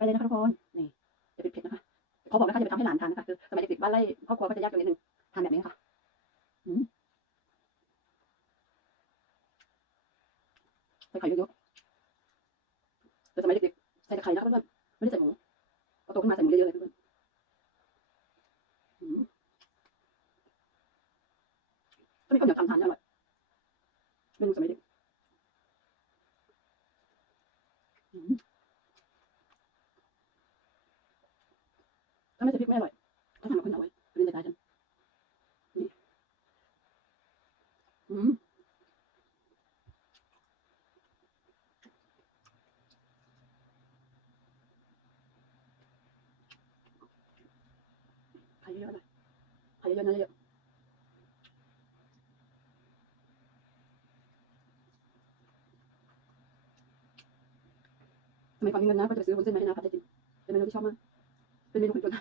ไปเลยนะคะทุกคนนี่จะเผ็ดๆนะคะเขาบอกนะคะอย่าไปทำให้หลานทานนะคะคือสมัยเด็กๆบ้านไร่ครอบครัวก็จะยากจนนิดนึงทานแบบนี้ค่ะใส่ไข่เยอะๆแต่สมัยเด็กๆใส่แต่ไข่นะคะเพื่อนๆไม่ได้ใส่หมูพอโตขึ้นมาใส่หมูเยอะๆเลยเพื่อนๆก็มีข้าวเหนียวทานอร่อยเมนูสมัยเด็กถ้าไม่ใส่พริกไม่อร่อยถ้าทำกับข้าวเหนียวไว้เป็นใจฉันนี่ไข่เยอะๆเลยไข่เยอะๆเนื้อเยอะสมัยก่อนมีเงินนะก็จะไปซื้อวุ้นเส้นมาให้นะผัดได้กินเป็นเมนูที่ชอบมากเป็นเมนูคนจน